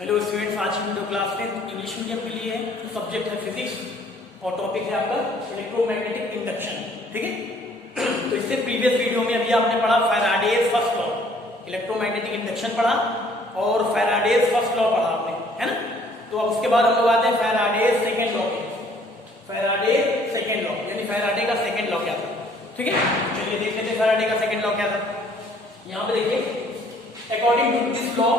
Hello students, आज की video class में इंग्लिश मीडियम के लिए है। तो सब्जेक्ट है फिजिक्स और टॉपिक है आपका इलेक्ट्रोमैग्नेटिक इंडक्शन। ठीक है, तो इससे प्रीवियस वीडियो में अभी आपने पढ़ा Faraday's first law, electromagnetic induction पढ़ा और फैराडेज फर्स्ट लॉ पढ़ा आपने, है ना। तो अब उसके बाद हम लोग आते हैं फैराडेज सेकेंड लॉ पे। फैराडेज सेकेंड लॉ यानी फैराडे का सेकेंड लॉ क्या था। ठीक है, चलिए देख लेते हैं फैराडे का सेकेंड लॉ क्या था। यहाँ पे देखिए, according to this law,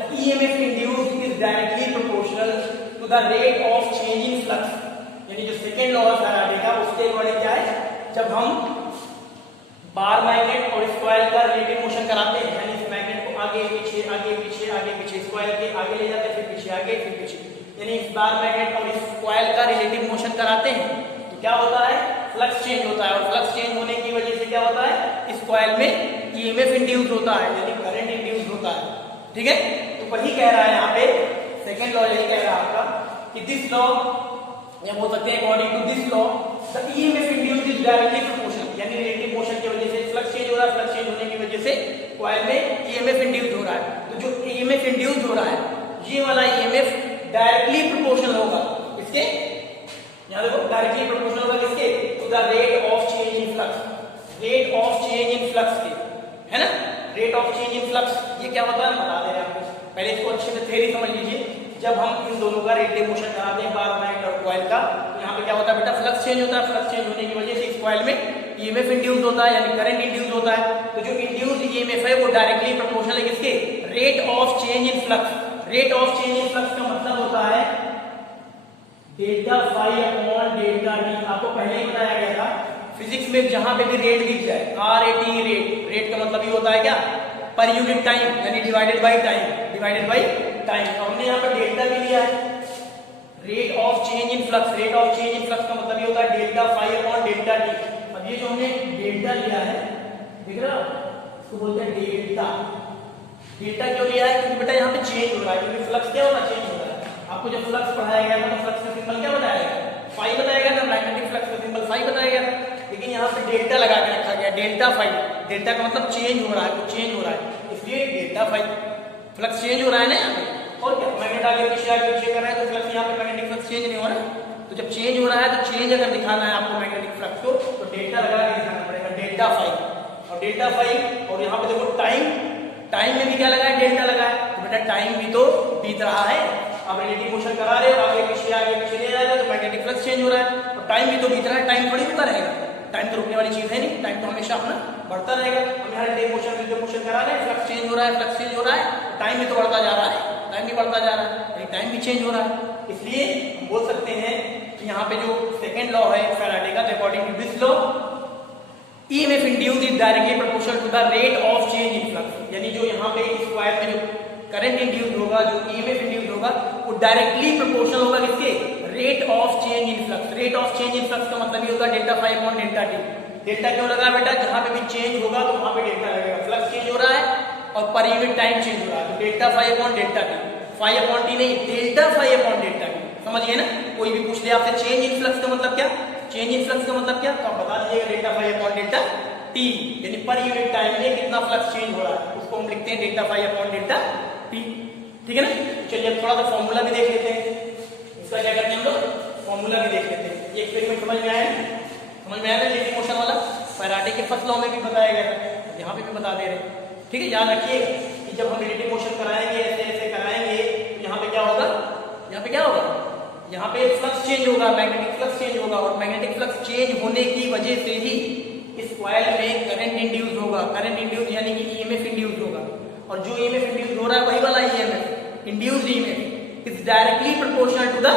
the EMF induced is directly proportional to the rate of change in flux। यानी जो सेकेंड लॉ है फैराडे का, उसके अकॉर्डिंग क्या है, जब हम बार मैग्नेट और स्क्वायर का रिलेटिव मोशन कराते हैं, यानी इस मैग्नेट को आगे पीछे आगे पीछे आगे पीछे स्क्वायर के आगे ले जाते हैं, फिर पीछे आगे फिर पीछे, यानी इस बार मैग्नेट और इस स्क्वायर का रिलेटिव मोशन कराते हैं तो क्या होता है, फ्लक्स चेंज होता है। और फ्लक्स चेंज होने की वजह से क्या होता है, इस कॉइल में ईएमएफ इंड्यूस होता है, यानी करंट इंड्यूस होता है। ठीक है, तो वही कह रहा है यहाँ पे सेकंड लॉ, यही कह रहा है आपका कि दिस लॉ, या बोल सकते हैं according to this law the EMF induce is directly proportional, यानी रिलेटिव मोशन की वजह से फ्लक्स चेंज हो रहा है, फ्लक्स चेंज होने की वजह से कॉइल में ईएमएफ इंड्यूस हो रहा है। तो जो ईएमएफ इंड्यूस हो रहा है, ये वाला ईएमएफ डायरेक्टली प्रोपोर्शनल होगा इसके, यहाँ देखो डायरेक्टली प्रोपोर्शनल होगा किसके, to the rate of change in flux, rate of change in flux के, है ना। Rate of change in flux ये क्या होता है बता दे रहे हैं आपको, पहले इसको अच्छे से थ्योरी समझ लीजिए। जब हम इन दोनों का रिलेटिव मोशन कराते हैं बार मैग्नेट और कॉइल का, तो यहाँ पे क्या होता है बेटा, फ्लक्स चेंज होता है। फ्लक्स चेंज होने की वजह से इस कॉइल में ईएमएफ इंड्यूस होता है, यानी करंट इंड्यूस होता है। तो जो इंड्यूस ईएमएफ है वो डायरेक्टली प्रोपोर्शनल है किसके, rate of change in flux. Rate of change in flux का मतलब होता है delta phi upon delta T. आपको पहले ही बताया गया था फिजिक्स में, जहां पे भी रेट दिख जाए, RAT रेट, रेट का मतलब ये होता है क्या, पर यूनिट टाइम, यानी divided by time, divided by time. तो हमने यहाँ पर डेल्टा भी लिया है, rate of change in flux. Rate of change in flux का मतलब ये होता है delta phi upon delta T. अब ये जो हमने डेल्टा लिया है, दिख रहा, इसको बोलते हैं डेल्टा। डेल्टा क्यों लिया है, क्योंकि बेटा यहाँ पे चेंज हो रहा है, क्योंकि फ्लक्स क्या हो रहा है, चेंज हो रहा है। आपको जब फ्लक्स पढ़ाया गया था तो फ्लक्स का सिंबल क्या बताया गया, फाई बताया गया था, मैग्नेटिक फ्लक्स का सिंबल फाई बताया गया था। लेकिन यहाँ पे डेल्टा लगा के रखा गया, डेल्टा फाई। डेल्टा का मतलब चेंज हो रहा है, कुछ चेंज हो रहा है, इसलिए डेल्टा फाई। फ्लक्स चेंज हो रहा है ना यहाँ पे, और क्या, मैग्नेट आगे पीछे कर रहा है, तो फ्लक्स यहाँ पे मैग्नेटिक फ्लक्स चेंज नहीं हो रहा है। तो जब चेंज हो रहा है, तो चेंज अगर दिखाना है आपको मैग्नेटिक फ्लक्स को, तो डेल्टा लगा के दिखाना पड़ेगा, डेल्टा फाई। और डेल्टा फाई, और यहाँ पे देखो टाइम, टाइम में भी क्या लगा है, डेल्टा लगा है। तो बेटा टाइम भी तो बीत रहा है, अब रिलेटिव मोशन करा रहे हो, आगे पीछे ले जा रहे हो, तो मैग्नेटिक फ्लक्स चेंज हो रहा है, और टाइम भी तो बीत रहा है। टाइम थोड़ी रुकता रहेगा, टाइम तो रुकने वाली चीज है नहीं, टाइम तो हमेशा अपना बढ़ता रहेगा। हम यहाँ रिलेटिव मोशन करा रहे हैं, फ्लक्स चेंज हो रहा है, फ्लक्स चेंज हो रहा है, टाइम भी तो बढ़ता जा रहा है, टाइम भी बढ़ता जा रहा है, टाइम भी चेंज हो रहा है। इसलिए हम बोल सकते हैं कि यहाँ पे जो सेकेंड लॉ है फैराडे का, according to this law EMF induced is directly proportional to the rate of change in flux। यानी जो यहाँ पे इस कॉइल में जो करंट इंड्यूस होगा, जो EMF इंड्यूस होगा, वो डायरेक्टली प्रोपोर्शनल होगा किसके, rate of change in flux. Rate of change in flux का मतलब ये होगा delta phi upon delta T. Delta क्यों लगा बेटा, जहां पे भी चेंज होगा तो वहां पे डेल्टा लगेगा। फ्लक्स चेंज हो रहा है और पर यूनिट टाइम चेंज हो रहा है, तो delta phi upon delta t. Phi upon t नहीं, delta phi upon delta t. समझिए ना, कोई भी पूछ ले आपसे चेंज इन फ्लक्स का मतलब क्या, चेंज इन फ्लक्स का मतलब क्या, तो आप बता दीजिएगा delta phi upon delta T, यानी पर यूनिट टाइम में कितना फ्लक्स चेंज हो रहा है, उसको हम लिखते हैं delta phi upon delta T. ठीक है ना। चलिए थोड़ा सा फॉर्मूला भी देख लेते हैं, इसका क्या करते हैं हम लोग, फॉर्मूला भी देख लेते हैं। ये एक्सपेरिमेंट समझ में आया, समझ में आया ना, रिलेटिव मोशन वाला फैराडे के फर्स्ट लॉ में भी बताया गया था, यहाँ पे भी बता दे रहे हैं। ठीक है, याद रखिएगा कि जब हम रिलेटिव मोशन कराएंगे, ऐसे ऐसे कराएंगे, तो यहाँ पे क्या होगा, यहाँ पे क्या होगा, यहाँ पे फ्लक्स चेंज होगा, मैग्नेटिक फ्लक्स चेंज होगा, और मैग्नेटिक फ्लक्स चेंज होने की वजह से ही इस कॉइल में करंट इंड्यूस होगा। करंट इंड्यूस यानी कि ईएमएफ इंड्यूस होगा, और जो ईएमएफ इंड्यूस हो रहा है वही वाला EMF, induced EMF is directly proportional to the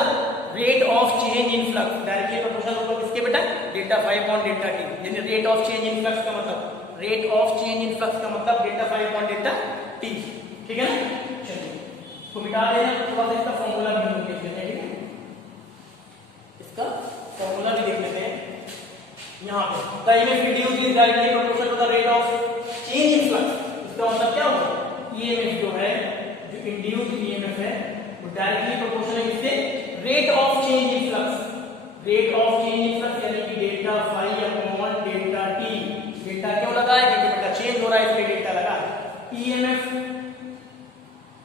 rate of change in flux. Directly proportional होगा किसके बेटा, delta phi upon delta T. यानी rate of change in flux का मतलब, rate of change in flux का मतलब delta phi upon delta T. ठीक है ना। चलिए तो मिटा देना, थोड़ा सा इसका फॉर्मूला भी हम देख लेते हैं। ठीक है, इसका फॉर्मूला भी देख लेते हैं। यहाँ पे the EMF induced is directly proportional to the rate of change in flux। इसका मतलब क्या होगा, EMF जो है, जो इंड्यूस्ड EMF है, वो डायरेक्टली प्रोपोर्शनल है किससे, rate of change in flux. Rate of change in flux यानी कि delta phi upon delta T. Delta क्यों लगा है, क्योंकि बेटा चेंज हो रहा है, इसलिए डेल्टा लगा। EMF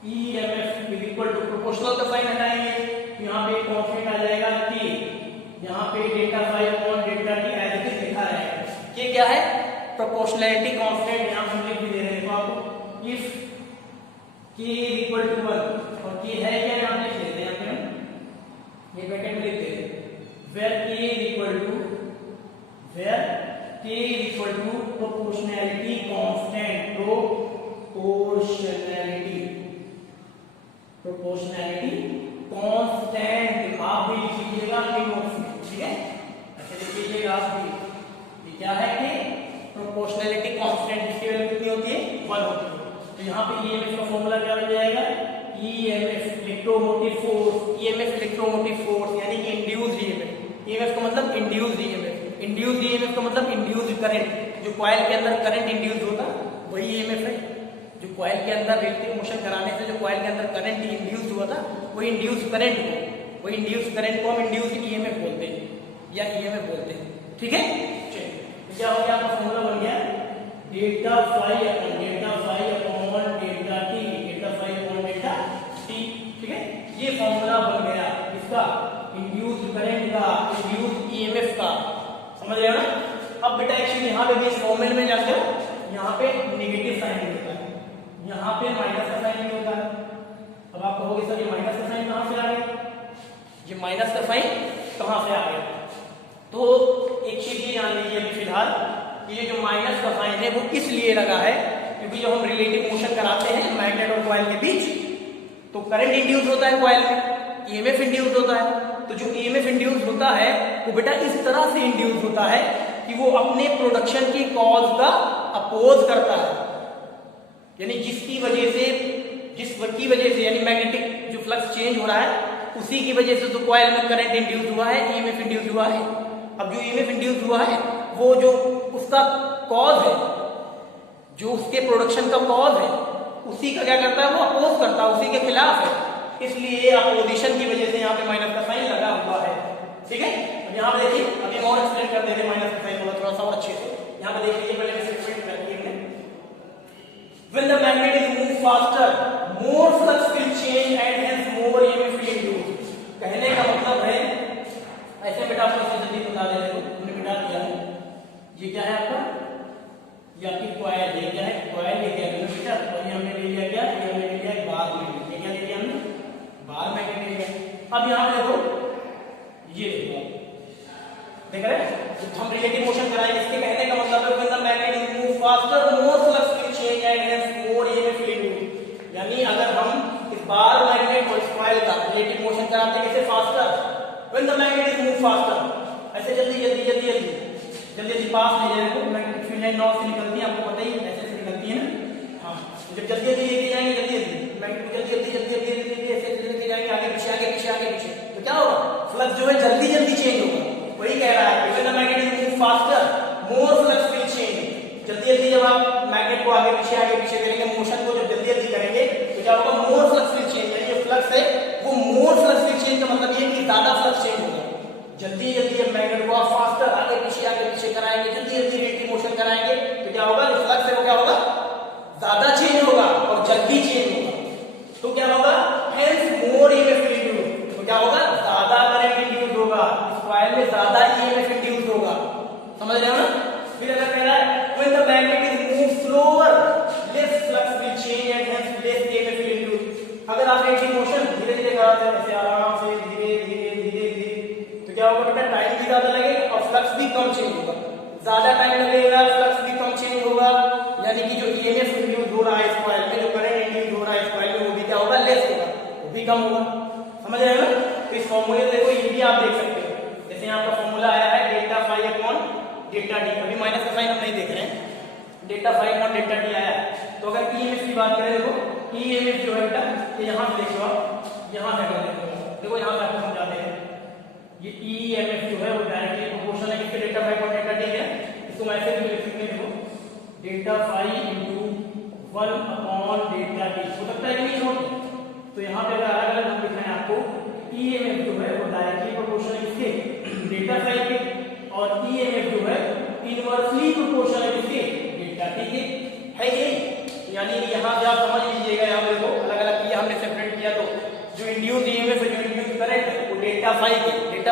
EMF is equal to proportional का साइन हटाएंगे, यहाँ पे कांस्टेंट आ जाएगा K, यहाँ पे delta phi upon delta T as it is लिखा रहेगा। ये क्या है? Proportionality constant. यहाँ हम लिख भी दे रहे हैं देखो आपको, if K is equal to 1 और K है क्या, यहाँ लिख लेते हैं, यहाँ पे हम ये ब्रैकेट में लिख देते हैं, where K is equal to proportionality constant, proportionality constant आप भी लिख लीजिएगा अपने नोट्स में, ठीक है? ऐसे लिख लीजिएगा आप भी। ये क्या है कि प्रोपोर्शनैलिटी कांस्टेंट, जिसकी वैल्यू कितनी होती है? 1 होती है। तो यहाँ पे EMF का फॉर्मूला क्या हो जाएगा? EMF इलेक्ट्रोमोटिव फोर्स यानी कि इंड्यूस्ड EMF। EMF का मतलब इंड्यूस्ड EMF, इंड्यूस्ड EMF का मतलब इंड्यूस्ड करंट। जो कॉइल के अंदर करंट इंड्यूस होता वही EMF है। जो कॉइल के अंदर इलेक्ट्रिक मोशन कराने से जो कॉइल के अंदर करंट इंड्यूस हुआ था वही इंड्यूस करंट को हम इंड्यूस्ड EMF बोलते हैं या EMF बोलते हैं, ठीक है? चलिए तो क्या हो गया, आपका फॉर्मूला बन गया delta phi upon delta T, ठीक है? ये फॉर्मूला बन गया इसका इंड्यूस्ड करंट का, इंड्यूस्ड EMF का, समझ रहे हो ना? अब बेटा एक्चुअली यहाँ पे भी इस फॉर्मूले में जाते हो, यहाँ पे नेगेटिव साइन होता है, यहाँ पे माइनस का साइन भी होता है। अब आप कहोगे सर ये माइनस का साइन कहाँ से आ गया? ये माइनस का साइन कहाँ से आ गया? तो एक चीज ये जान लीजिए अभी फिलहाल कि ये जो माइनस का साइन है वो इसलिए लगा है क्योंकि जब हम रिलेटिव मोशन कराते हैं मैग्नेट और कॉइल के बीच तो करंट इंड्यूस होता है कॉइल में, EMF इंड्यूस होता है। तो जो EMF इंड्यूस होता है वो बेटा इस तरह से इंड्यूस होता है कि वो अपने प्रोडक्शन की कॉज का अपोज करता है, यानी जिसकी वजह से यानी मैग्नेटिक जो फ्लक्स चेंज हो रहा है उसी की वजह से तो कॉइल में करंट इंड्यूस हुआ है, EMF इंड्यूस हुआ है। अब जो EMF इंड्यूस हुआ है वो जो उसका कॉज है, जो उसके प्रोडक्शन का कॉज है, उसी का क्या करता है? वो अपोज करता है, उसी के खिलाफ है। इसलिए अपोजिशन की वजह से यहाँ पे माइनस का साइन लगा हुआ है, ठीक है? अब यहाँ पे देखिए, अभी और एक्सप्लेन कर देते हैं माइनस का साइन थोड़ा सा और अच्छे से। यहाँ पे देख लीजिए, पहले एक्सप्लेन कर दिए हमने। When the magnet is moved faster, more flux will change and hence more EMF will induce. कहने का मतलब है, ऐसे बेटा आपको जल्दी बता दे रहे हो, हमने मिटा दिया है। ये क्या है आपका? ये आपकी कॉइल है, क्या है? कॉइल ये क्या है बेटा? और ये हमने ले लिया क्या? ये हमने ले लिया बार मैग्नेट। ये क्या ले लिया हमने? बार मैग्नेट ले लिया। अब यहाँ देखो, ये देखो, देख रहे हैं? हम रिलेटिव मोशन कराएंगे, इसके कहने का मतलब है when the magnet is move faster, more flux will change and hence more EMF will induce। यानी अगर हम इस बार मैग्नेट और इस कॉइल का रिलेटिव मोशन कराते हैं कैसे? Faster, when the magnet is move faster, ऐसे जल्दी पास ले जाए तो मैग्नेटिक फील्ड लाइन नॉर्थ से निकलती है, आपको पता ही है, ऐसे निकलती है ना। हाँ, जब जल्दी लेके जाएंगे मैग्नेट जल्दी ऐसे लेके जाएंगे आगे पीछे, तो क्या होगा? फ्लक्स जो है जल्दी चेंज होगा। वही कह रहा है when the magnet is move faster, more flux will change। जल्दी जब आप मैग्नेट को आगे पीछे करेंगे, मोशन को जब जल्दी करेंगे तो क्या होगा? more flux will change। यानी जो फ्लक्स है वो more flux will change का मतलब ये है कि ज्यादा फ्लक्स चेंज होगा। जल्दी जब मैग्नेट को आप फास्टर आगे पीछे कराएंगे, जल्दी रिलेटिव मोशन कराएंगे तो क्या होगा? जो फ्लक्स है वो क्या होगा? ज्यादा चेंज होगा और जल्दी चेंज होगा। तो क्या होगा? hence more EMF will induce। तो क्या होगा? ज्यादा करंट इंड्यूस होगा, इस कॉइल में ज्यादा EMF इंड्यूस होगा। समझ रहे हो ना? फिर अगर कह रहा है when the magnet is moved slower, less flux will change and hence less EMF will induce। अगर आप रिलेटिव मोशन धीरे कराते हैं, ऐसे आराम से धीरे तो क्या होगा बेटा? टाइम भी ज्यादा लगेगा और फ्लक्स भी कम चेंज होगा। ज्यादा टाइम लगेगा, फ्लक्स भी कम चेंज होगा, यानी कि जो EMF इंड्यूस हो रहा है इस कॉइल में, जो करंट इंड्यूस हो रहा है इस कॉइल में, वो भी क्या होगा? लेस होगा, वो भी कम होगा। समझ रहे हो ना? तो इस फॉर्मूले देखो, ये भी आप देख सकते हो। जैसे यहाँ का फॉर्मूला आया है delta phi upon delta T, अभी माइनस का साइन हम नहीं देख रहे हैं, delta phi upon delta T आया है। तो अगर EMF की बात करें देखो, EMF जो है बेटा ये यहाँ से देखो, आप यहाँ से अगर देखो यहाँ से आपको समझाते हैं। ये EMF जो है वो डायरेक्टली प्रोपोर्शनल है किसके? Delta phi upon delta T है। इसको मैं ऐसे भी लिख सकते हैं, देखो delta phi into 1 upon delta T. हो सकता है कि नहीं हो? तो यहाँ पे अगर अलग अलग दिखाएं आपको, EMF जो है वो डायरेक्टली प्रोपोर्शनल है किसके? डेल्टा फाई के, और EMF जो है इनवर्सली प्रोपोर्शनल है किसके? डेल्टा टी के, है ये। यानी यहाँ से आप समझ लीजिएगा, यहाँ देखो अलग अलग किया इंड्यूस ईएमएफ जो इंड्यूस करंट है वो डेल्टा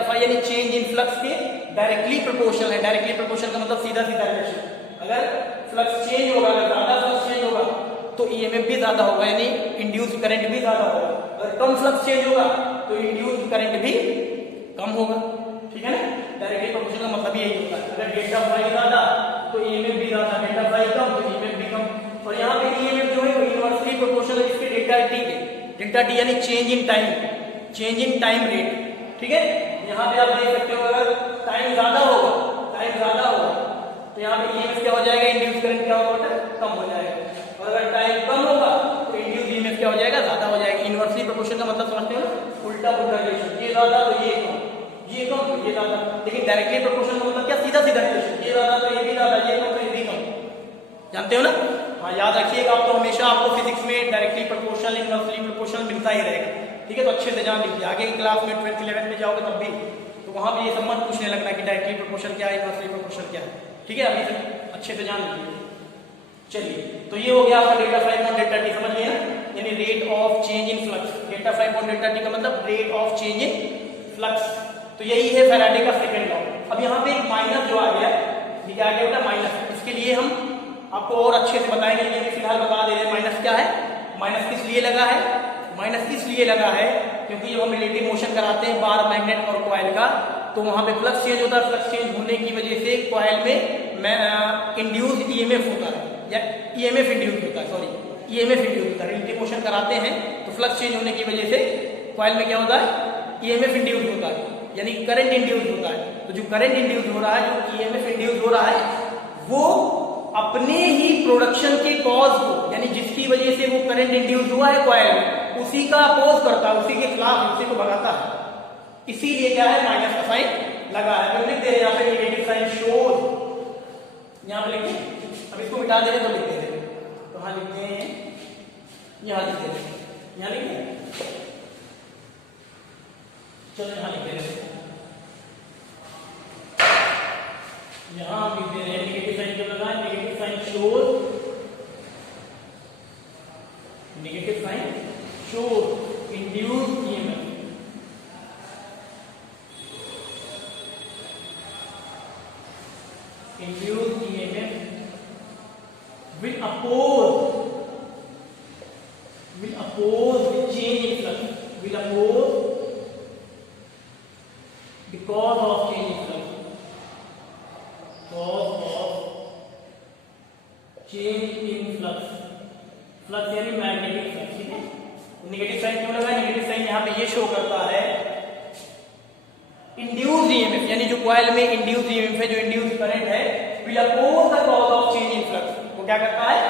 फाई यानी चेंज इन फ्लक्स के डायरेक्टली प्रोपोर्शनल है। डायरेक्टली प्रोपोर्शनल का मतलब सीधा रिलेशन। अगर फ्लक्स चेंज होगा, अगर ज्यादा फ्लक्स चेंज होगा तो ईएमएफ भी ज्यादा होगा यानी इंड्यूस करंट भी ज्यादा होगा। अगर कम फ्लक्स चेंज होगा तो इंड्यूस करंट भी कम होगा। ठीक है ना, डायरेक्टली प्रोपोर्शनल का मतलब यही होता है। अगर डेल्टा फाई ज्यादा तो ईएमएफ भी ज्यादा, डेल्टा फाई कम तो ईएमएफ भी कम। और यहाँ पे ईएमएफ जो है वो इनवर्सली प्रोपोर्शनल है इसके डेल्टा टी के। डेल्टा टी यानी चेंज इन टाइम रेट। ठीक है, यहाँ पे आप देख सकते हो अगर टाइम ज्यादा होगा तो यहाँ पे ईएमएफ क्या हो जाएगा, इंड्यूस करंट क्या होगा, कम हो जाएगा। और अगर टाइम कम होगा तो इंड्यूस ईएमएफ क्या हो जाएगा, ज्यादा हो जाएगा। इनवर्सली प्रोपोर्शनल का मतलब समझते हो ना, उल्टा रिलेशन, ये ज्यादा तो ये कम, ये कम तो ये ज्यादा। लेकिन डायरेक्टली प्रोपोर्शनल का मतलब क्या, सीधा रिलेशन, ये ज्यादा तो ये भी ज्यादा, ये कम तो ये भी कम। जानते हो ना? हाँ, याद रखिएगा आप तो हमेशा आपको फिजिक्स में डायरेक्टली प्रोपोर्शनल इनवर्सली प्रोपोर्शनल मिलता ही रहेगा। ठीक है, तो अच्छे से जान लीजिए। आगे की क्लास में 12th 11th में जाओगे तब भी तो वहां भी ये सब मत पूछने लगना कि डायरेक्टली प्रोपोर्शनल क्या है, इनवर्सली प्रोपोर्शनल क्या है। ठीक है, अभी से अच्छे से जान लीजिए। चलिए, तो ये हो गया आपका delta phi upon delta T, समझ लिया ना, यानी rate of change in flux. Delta phi upon delta T का मतलब rate of change in flux. तो यही है फैराडे का सेकंड लॉ। अब यहाँ पे एक माइनस जो आ गया, ठीक है, आ गया बेटा माइनस। इसके लिए हम आपको और अच्छे से बताएंगे, लेकिन फिलहाल बता दे रहे हैं माइनस क्या है। माइनस किस लिए लगा है, माइनस इसलिए लगा है क्योंकि जब हम रिलेटिव मोशन कराते हैं बार, मैग्नेट और कॉइल का, तो वहां पे फ्लक्स चेंज होता है। फ्लक्स चेंज होने की वजह से कॉइल में इंड्यूस ईएमएफ होता है, या ईएमएफ इंड्यूस होता है, सॉरी ईएमएफ इंड्यूस होता है। रिलेटिव मोशन कराते हैं तो फ्लक्स चेंज होने की वजह से कॉइल में क्या होता है, ईएमएफ इंड्यूस होता है, यानी करंट इंड्यूस होता है। तो जो करंट इंड्यूस हो रहा है, जो ईएमएफ इंड्यूस हो रहा है, वो अपने ही प्रोडक्शन के कॉज को, यानी जिसकी वजह से वो करंट इंड्यूस हुआ है कॉइल में, उसी का अपोज करता है, उसी के खिलाफ, उसी को भगाता है। इसीलिए क्या है, माइनस का साइन लगा है। तो लिख दे रहे हैं यहाँ पे नेगेटिव साइन शोज, यहाँ पे लिखिए। अब इसको मिटा दे रहे तो लिख दे रहे, तो हाँ लिखते हैं, यहाँ लिख दे रहे, यहाँ लिखिए, चलो यहाँ लिख दे रहे, यहाँ हम लिख दे रहे हैं नेगेटिव साइन क्यों लगा है, negative sign shows, negative sign shows induce EMF, induced EMF will oppose the change in flux, will oppose because of change in flux, cause of change in flux, flux यानी magnetic flux. ठीक है, negative sign क्यों लगा, negative sign यहाँ पे ये show करता है इंड्यूस ईएमएफ, यानी जो कॉइल में इंड्यूस ईएमएफ है, जो इंड्यूस करंट है, will oppose the cause of change in flux. वो क्या करता है,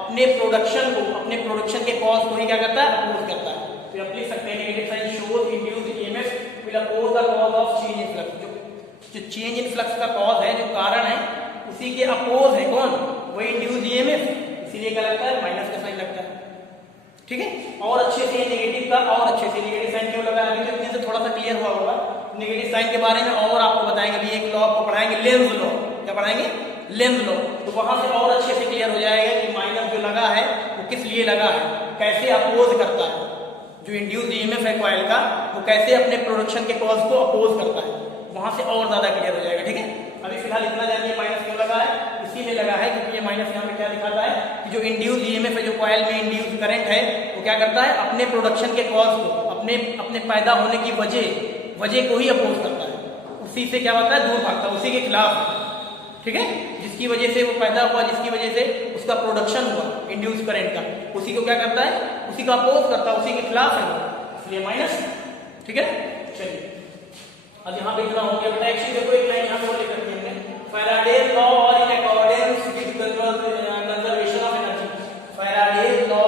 अपने प्रोडक्शन को, अपने प्रोडक्शन के कॉज को ही क्या करता है, अपोज करता है। तो आप लिख सकते हैं negative sign shows induce EMF will oppose the cause of change in flux. जो चेंज इन फ्लक्स का कॉज है, जो कारण है, उसी के अपोज है कौन, वही इंड्यूस ईएमएफ। इसीलिए क्या लगता है, माइनस का साइन लगता है। ठीक है, और अच्छे से नेगेटिव का, और अच्छे से नेगेटिव साइन क्यों लगा, अभी तो इतने से थोड़ा सा क्लियर हुआ होगा। नेगेटिव साइन के बारे में और आपको बताएंगे, अभी एक लॉ आपको पढ़ाएंगे, लेंज लॉ। क्या पढ़ाएंगे, लेंज लॉ। तो वहां से और अच्छे से क्लियर हो जाएगा कि माइनस जो लगा है वो किस लिए लगा है, कैसे अपोज करता है, जो इंड्यूस ईएमएफ है कॉइल का, वो कैसे अपने प्रोडक्शन के कॉज को अपोज करता है। वहां से और ज्यादा क्लियर हो जाएगा। ठीक है, अभी फिलहाल इतना जानिए माइनस क्यों लगा है। इसीलिए लगा है क्योंकि ये माइनस यहाँ पे क्या दिखाता है कि जो इंड्यूस ईएमएफ है, जो कॉइल में इंड्यूस करंट है, वो क्या करता है, अपने प्रोडक्शन के कॉज को, अपने पैदा होने की वजह को ही अपोज करता है। उसी से क्या होता है, दूर भागता है, उसी के खिलाफ। ठीक है, जिसकी वजह से वो पैदा हुआ, जिसकी वजह से उसका प्रोडक्शन हुआ इंड्यूस करंट का, उसी को क्या करता है, उसी का अपोज करता है, उसी के खिलाफ है, इसलिए माइनस। ठीक है, चलिए अब यहाँ पे इतना हो गया बेटा। एक चीज देखो, एक लाइन यहाँ पर लिख रखी है, फैराडेज लॉ और in accordance with conservation of energy. Faraday's law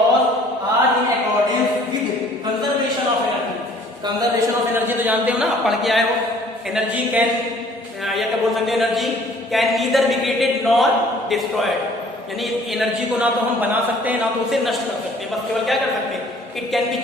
are in accordance with conservation of energy. Conservation of energy तो जानते हो ना, आप पढ़ के आए हो। एनर्जी कैन, या क्या बोल सकते हैं, energy can neither be created nor destroyed, यानी एनर्जी को ना तो हम बना सकते हैं, ना तो उसे नष्ट कर सकते हैं, बस केवल क्या कर सकते हैं, it can be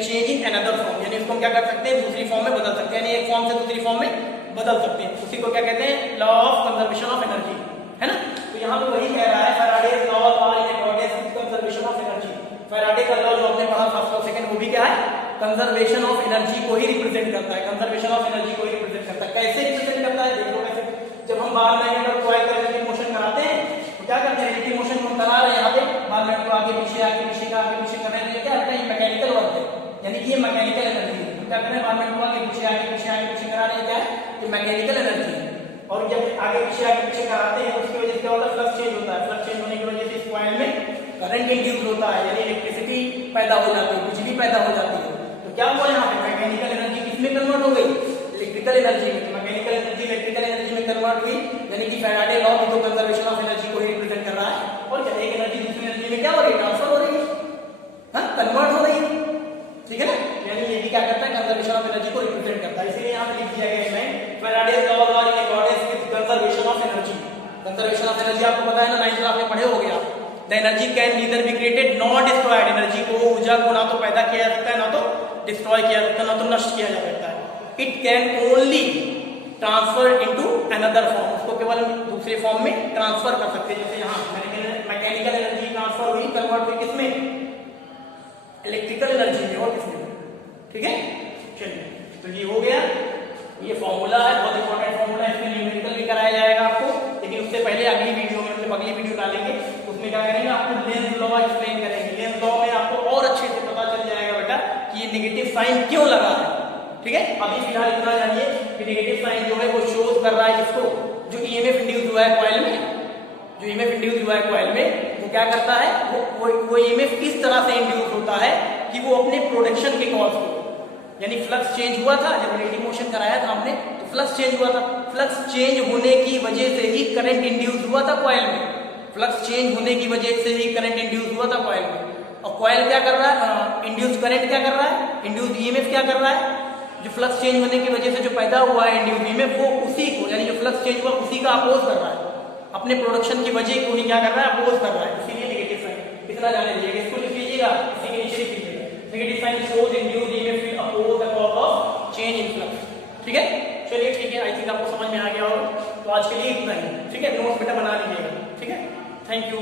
change in another form, यानी इसको हम क्या कर सकते हैं, दूसरी फॉर्म में बदल सकते हैं, यानी एक फॉर्म से दूसरी फॉर्म में बदल सकते हैं। उसी को क्या कहते हैं, law of conservation of energy, है ना। तो यहाँ पे वही कह रहा है, Faraday's law are in accordance with conservation of energy. Faraday का लॉ जो हमने पढ़ा फर्स्ट और सेकंड, वो भी भी क्या है, कंजर्वेशन ऑफ एनर्जी को ही रिप्रेजेंट करता है, कंजर्वेशन ऑफ एनर्जी को ही रिप्रेजेंट करता है। कैसे रिप्रेजेंट करता है देखो कैसे, जब हम बार मैग्नेट और कॉइल का इलेक्ट्रिक मोशन कराते हैं तो क्या करते हैं, इलेक्ट्रिक मोशन को करा रहे हैं यहाँ पे बार मैग्नेट को आगे पीछे कर रहे हैं, क्या होता है, ये मैकेनिकल वर्क है, यानी कि ये मैकेनिकल एनर्जी है। क्या कर रहे हैं, बार मैग्नेट को आगे पीछे करा रहे हैं, क्या है, ये मैकेनिकल एनर्जी है। और जब आगे पीछे कराते हैं उसकी वजह से क्या होता है, फ्लक्स चेंज होता है, फ्लक्स चेंज होने की वजह से इस कॉइल में करंट इंड्यूस होता है, यानी इलेक्ट्रिसिटी पैदा हो जाती है, बिजली पैदा हो जाती है। तो क्या हुआ यहाँ पे, मैकेनिकल एनर्जी किसमें कन्वर्ट हो गई, इलेक्ट्रिकल एनर्जी में। तो मैकेनिकल एनर्जी इलेक्ट्रिकल एनर्जी में कन्वर्ट हुई, यानी कि फैराडे लॉ भी तो कंजर्वेशन ऑफ एनर्जी को ही रिप्रेजेंट कर रहा है। और क्या एक एनर्जी दूसरी एनर्जी में क्या हो रही है, ट्रांसफर हो रही है, कन्वर्ट हो रही है, ठीक है ना। यानी ये भी क्या करता है, कंजर्वेशन ऑफ एनर्जी को रिप्रेजेंट करता है। इसीलिए यहाँ पे लिख दिया गया है फैराडेज लॉ और in accordance with conservation of energy. Conservation of energy आपको पता है ना, 9th क्लास में पढ़े हो गया। The energy can neither be created not destroyed, energy को, ऊर्जा को ना तो पैदा किया जा सकता है, ना तो डिस्ट्रॉय किया जा सकता है, ना तो नष्ट किया जा सकता है। It can only transfer into another form, उसको केवल दूसरे फॉर्म में ट्रांसफर कर सकते हैं। जैसे यहाँ मैकेनिकल एनर्जी ट्रांसफर हुई, कन्वर्ट हुई किसमें, इलेक्ट्रिकल एनर्जी में, और किसमें, ठीक है। चलिए तो ये हो गया, ये फॉर्मूला है, बहुत इंपॉर्टेंट फॉर्मूला है, इसमें न्यूमेरिकल भी कराया जाएगा आपको। लेकिन उससे पहले अगली वीडियो में, मतलब अगली वीडियो डालेंगे उसमें क्या करेंगे, आपको लेंज लॉ एक्सप्लेन करेंगे। लेंज लॉ में आपको और अच्छे से पता चल जाएगा बेटा कि ये नेगेटिव साइन क्यों लगा है, ठीक है। अभी फिलहाल इतना जानिए कि नेगेटिव साइन जो है वो शोज कर रहा है इसको, जो ईएमएफ इंड्यूस हुआ है कॉइल में, जो ईएमएफ इंड्यूस हुआ है कॉइल में, वो क्या करता है, वो ईएमएफ किस तरह से इंड्यूस होता है कि वो अपने प्रोडक्शन के कॉज को, यानी फ्लक्स चेंज हुआ था जब इलेक्ट्रिक मोशन कराया था हमने, तो फ्लक्स चेंज हुआ था, फ्लक्स चेंज होने की वजह से ही करंट इंड्यूस हुआ था कॉइल में, फ्लक्स चेंज होने की वजह से ही करंट इंड्यूस हुआ था कॉइल में। और कॉइल क्या कर रहा है, इंड्यूस करंट क्या कर रहा है, इंड्यूस ईएमएफ क्या कर रहा है, जो फ्लक्स चेंज होने की वजह से जो पैदा हुआ है इंड्यूस ईएमएफ, वो उसी को, यानी जो फ्लक्स चेंज हुआ उसी का अपोज कर रहा है, अपने प्रोडक्शन की वजह को ही क्या कर रहा है, अपोज कर रहा है। इसीलिए नेगेटिव साइन इतना जाने दीजिएगा, इसको लिख लीजिएगा, इसी के नीचे लिख लीजिएगा, negative sign shows induce EMF will oppose the cause of change in flux, ठीक है। चलिए ठीक है, आई थिंक आपको समझ में आ गया होगा। तो आज के लिए इतना ही, ठीक है। नोट्स बेटा बना लीजिएगा, ठीक है। Thank you.